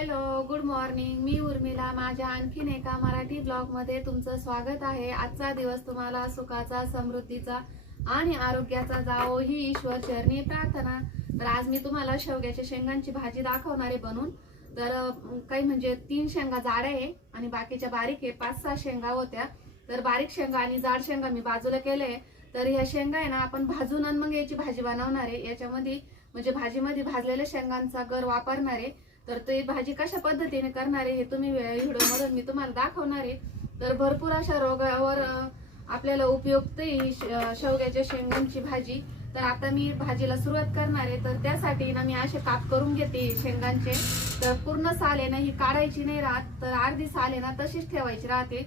Hello good morning. मी उर्मिला. माझ्या आणखीन एका मराठी ब्लॉगमध्ये तुमचं स्वागत आहे. आजचा दिवस तुम्हाला सुखाचा समृद्धीचा आणि आरोग्याचा जावो ही ईश्वर चरणी प्रार्थना. तर आज मी तुम्हाला शेवग्याच्या शेंगांची भाजी दाखवणार आहे तर काही म्हणजे तीन शेंगा जाड्या आहे आणि बाकीच्या बारीक आहे. पाच सहा शेंगा होत्या. तर बारीक शेंगा आणि जाड शेंगा मी बाजूला केले तर ह्या शेंगा आहे ना आपण भाजून आणि मग याची भाजी बनवणार आहे. याच्यामध्ये म्हणजे भाजीमध्ये भाजलेल्या शेंगांचा गर वापरणार आहे. तर ते भाजी कशा पद्धतीने करणार आहे हे तुम्ही व्हिडिओ मधून मी तुम्हाला दाखवणार आहे. तर भरपूर अशा रोगावर आपल्याला उपयुक्त ही शेवग्याच्या शेंगांची भाजी. तर आता मी भाजीला सुरुवात करणार आहे. तर त्यासाठी ना मी असे काप करून घेते शेंगांचे. तर पूर्ण साल आहे ना ही काढायची नाही राहत. तर अर्धी साल आहे ना तशीच ठेवायची राहते.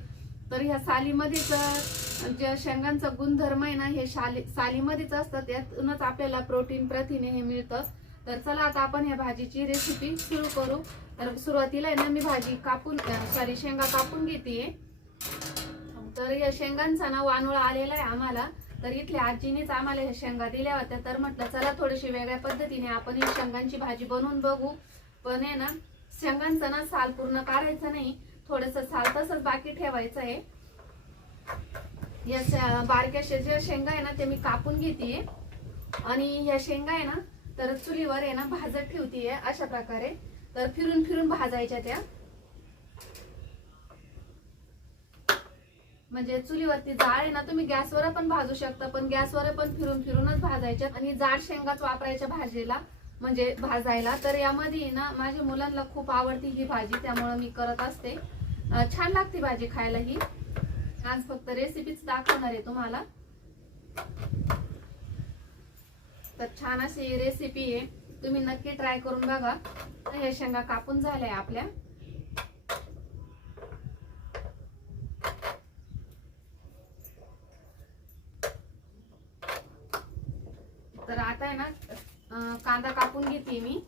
तर ह्या सालीमध्येच ज्या जे शेंगांचा गुणधर्म आहे ना हे शाली सालीमध्येच असतं त्यातूनच आपल्याला प्रोटीन प्रथिने हे मिळतं. तर चला आता आपण या भाजीची रेसिपी सुरू करू. तर सुरुवातीला आहे ना मी भाजी कापून सॉरी शेंगा कापून घेते तर या शेंगांचा ना वानोळा आलेला आहे आम्हाला. तर इथल्या आजीनेच आम्हाला ह्या शेंगा दिल्या होत्या. तर म्हटलं चला थोडीशी वेगळ्या पद्धतीने आपण ही शेंगांची भाजी बनवून बघू. पण आहे ना शेंगांचा ना साल पूर्ण काढायचं नाही. थोडस साल तसंच बाकी ठेवायचं आहे. या बारक्या ज्या शेंगा आहे ना ते मी कापून घेते आणि ह्या शेंगा आहे ना तर चुलीवर आहे ना भाजत ठेवतीये अशा प्रकारे. तर फिरून फिरून भाजायच्या त्या. म्हणजे चुलीवरती जाळ आहे ना तुम्ही गॅसवर पण भाजू शकता पण गॅसवर पण फिरून फिरूनच भाजायच्या. आणि जाड शेंगाच वापरायच्या भाजीला म्हणजे भाजायला. तर यामध्ये ना माझ्या मुलांना खूप आवडती ही भाजी त्यामुळे मी करत असते. छान लागते भाजी खायला ही आज फक्त रेसिपीच दाखवणार आहे तुम्हाला. तर छान अशी रेसिपी आहे. तुम्ही नक्की ट्राय करून बघा. तर हे शेंगा कापून झाल्या आपल्या. तर आता आहे ना कांदा कापून घेते मी.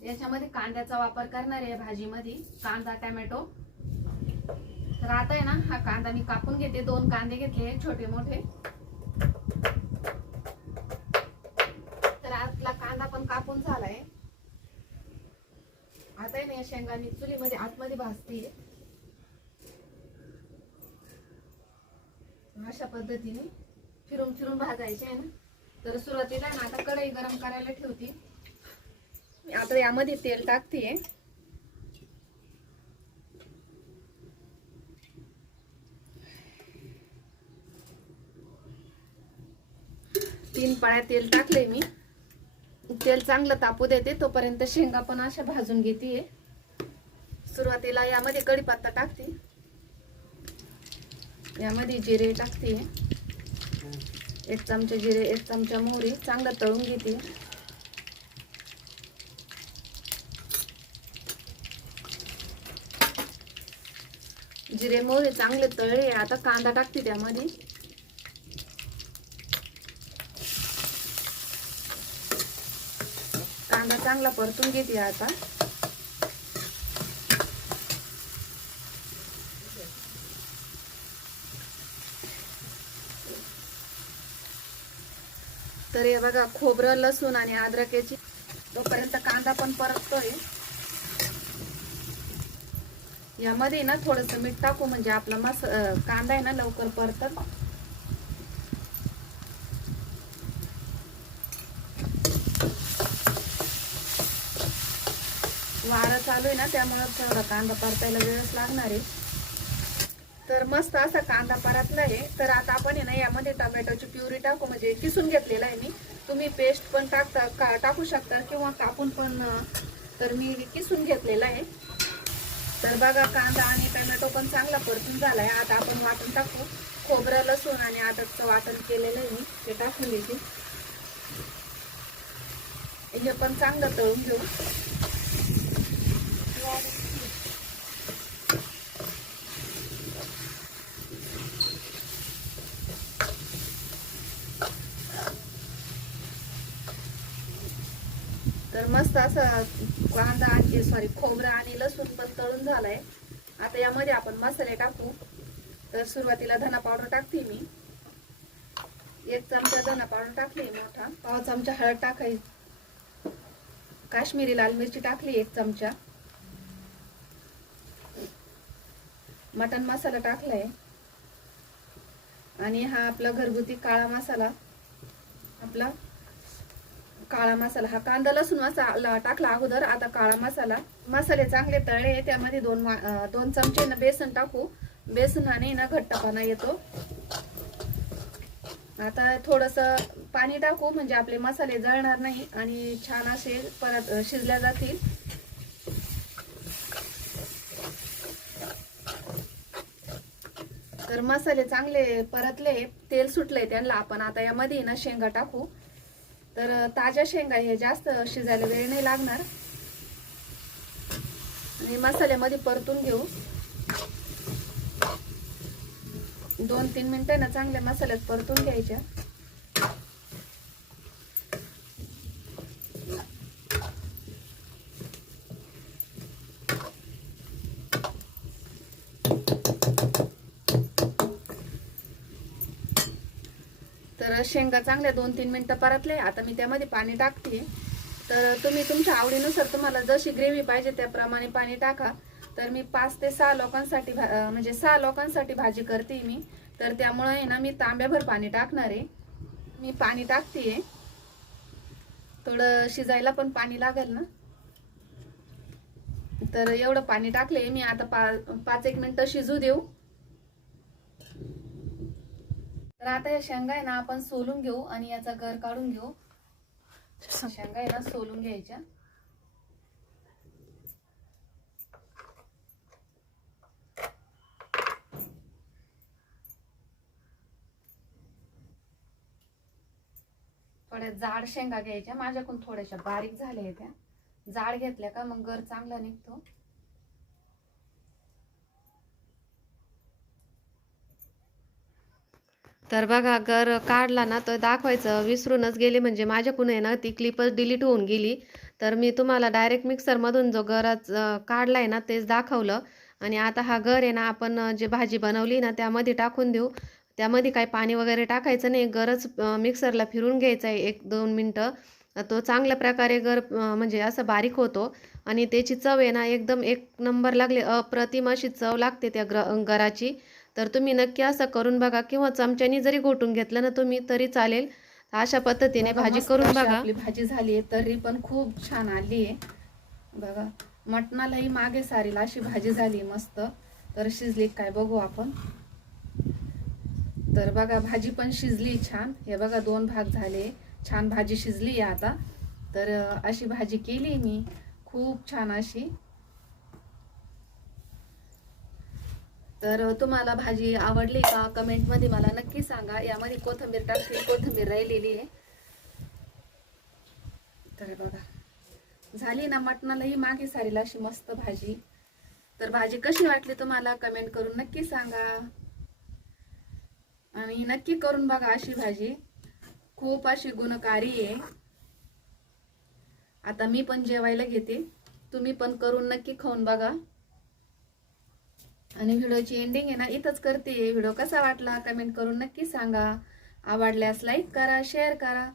याच्यामध्ये कांद्याचा वापर करणार आहे भाजीमध्ये. कांदा टॅमॅटो. तर आता आहे ना हा कांदा मी कापून घेते. दोन कांदे घेतले छोटे मोठे. तर आतला कांदा पण कापून झालाय. आता आहे ना या शेंगा मी चुलीमध्ये आतमध्ये भाजते. अशा पद्धतीने फिरून फिरून भाजायचे आहे ना. तर सुरुवातीला ना आता कढई गरम करायला ठेवते. आता यामध्ये तेल टाकते तीन पळ्या तेल टाकले मी. तेल चांगलं तापू देते तोपर्यंत शेंगा पण अशा भाजून घेते सुरुवातीला यामध्ये कढीपत्ता टाकते. यामध्ये जिरे टाकते एक चमचा जिरे एक चमचा मोहरी चांगलं तळून घेते जिरे मोहरी चांगले तळले आता कांदा टाकते त्यामध्ये. कांदा चांगला परतून घेते आता. तर हे बघा खोबरं लसूण आणि अद्रक याची तोपर्यंत कांदा पण परततोय. यामध्ये ना थोडस मीठ टाकू म्हणजे आपला मस कांदा आहे ना लवकर परतत. उन्हाळा चालू आहे ना त्यामुळं थोडा कांदा परतायला वेळच लागणार आहे. तर मस्त असा कांदा परतला आहे. तर आता आपण आहे ना यामध्ये टोमॅटोची प्युरी टाकू म्हणजे किसून घेतलेला आहे मी. तुम्ही पेस्ट पण टाकता का टाकू शकता किंवा कापून पण तर मी किसून घेतलेला आहे. तर बघा कांदा आणि टोमॅटो पण चांगला परतून झाला आहे आता आपण वाटण टाकू. खोबरं लसूण आणि अद्रकचं वाटण केलेलं आहे मी. ते टाकून देते. हे पण चांगलं तळून घेऊ. तर मस्त असं कांदा आणि सॉरी खोबरं आणि लसूण पण तळून झालाय. आता यामध्ये आपण मसाले टाकू. तर सुरुवातीला धना पावडर टाकते मी. एक चमचा धना पावडर टाकली मोठा. पाव चमचा हळद टाकाय काश्मीरी लाल मिरची टाकली एक चमचा. मटन मसाला टाकलाय. आणि हा आपला घरगुती काळा मसाला आपला काळा मसाला हा कांदा लसूण मसाला टाकला अगोदर. आता काळा मसाला मसाले चांगले तळले त्यामध्ये दोन मा- दोन चमचे ना बेसन टाकू. बेसनाने ना घट्टपणा येतो. आता थोडस पाणी टाकू म्हणजे आपले मसाले जळणार नाही आणि छान असे परत शिजल्या जातील. तर मसाले चांगले परतले तेल सुटले त्यांना. आपण आता यामध्ये ना शेंगा टाकू. तर ताज्या शेंगा हे जास्त शिजायला वेळ नाही लागणार. आणि मसाल्यामध्ये परतून घेऊ. दोन तीन मिनटं ना चांगल्या मसाल्यात परतून घ्यायच्या. तर शेंगा चांगल्या दोन तीन मिनटं परतले आता मी त्यामध्ये पाणी टाकते. तर तुम्ही तुमच्या आवडीनुसार तुम्हाला जशी ग्रेव्ही पाहिजे त्याप्रमाणे पाणी टाका. तर मी पाच ते सहा लोकांसाठी भा- म्हणजे सहा लोकांसाठी भाजी करते मी. तर त्यामुळे आहे ना मी तांब्याभर पाणी टाकणार आहे. मी पाणी टाकते थोडं शिजायला पण पाणी लागेल ना. तर एवढं पाणी टाकले मी आता पा पाच एक मिनटं शिजू देऊ. तर आता या शेंगा आहे ना आपण सोलून घेऊ आणि याचा गर काढून घेऊ. शेंगा आहे ना सोलून घ्यायच्या. थोड्या जाड शेंगा घ्यायच्या. माझ्याकडून थोड्याशा बारीक झाल्या त्या. जाड घेतल्या का मग गर चांगला निघतो. तर बघा गर काढला ना तर दाखवायचं विसरूनच गेले. म्हणजे माझ्याकडून आहे ना ती क्लिपच डिलीट होऊन गेली. तर मी तुम्हाला डायरेक्ट मिक्सरमधून जो गराच काढला आहे ना तेच दाखवलं. आणि आता हा गर आहे ना आपण जे भाजी बनवली ना त्यामध्ये टाकून देऊ. त्यामध्ये काही पाणी वगैरे टाकायचं नाही. गरज मिक्सरला फिरून घ्यायचं आहे एक दोन मिनटं. तो चांगल्या प्रकारे गर म्हणजे असं बारीक होतो. आणि त्याची चव आहे ना एकदम एक नंबर लागली. अप्रतिम अशी चव लागते त्या ग्र गराची तर तुम्ही नक्की असं करून बघा किंवा चमच्यानी जरी घोटून घेतलं ना तुम्ही तरी चालेल. अशा पद्धतीने भाजी करून बघा. आपली भाजी झाली आहे तरी पण खूप छान आली आहे. बघा मटणालाही मागे सारीला अशी भाजी झाली मस्त. तर शिजली काय बघू आपण. तर बघा भाजी पण शिजली छान. हे बघा दोन भाग झाले. छान भाजी शिजली आहे आता. तर अशी भाजी केली मी. खूप छान अशी. तर तुम्हाला भाजी आवडली का? कमेंटमध्ये मला नक्की सांगा. यामध्ये कोथिंबीर टाकली कोथिंबीर राहिलेली आहे. तर बघा. झाली ना मटणालाही मागे सारीला अशी मस्त भाजी. तर भाजी कशी वाटली तुम्हाला? कमेंट करून नक्की सांगा. आणि नक्की करून बघा अशी भाजी. खूप अशी गुणकारी आहे. आता मी पण जेवायला घेते. तुम्ही पण करून नक्की खाऊन बघा. आणि व्हिडिओची एंडिंग आहे ना इथंच करते. व्हिडिओ कसा वाटला कमेंट करून नक्की सांगा. आवडल्यास लाईक करा शेअर करा.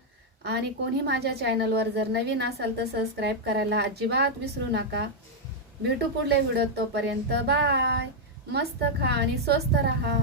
आणि कोणी माझ्या चॅनलवर जर नवीन असाल तर सबस्क्राईब करायला अजिबात विसरू नका. भेटू पुढल्या व्हिडिओत तोपर्यंत बाय मस्त खा आणि स्वस्त राहा.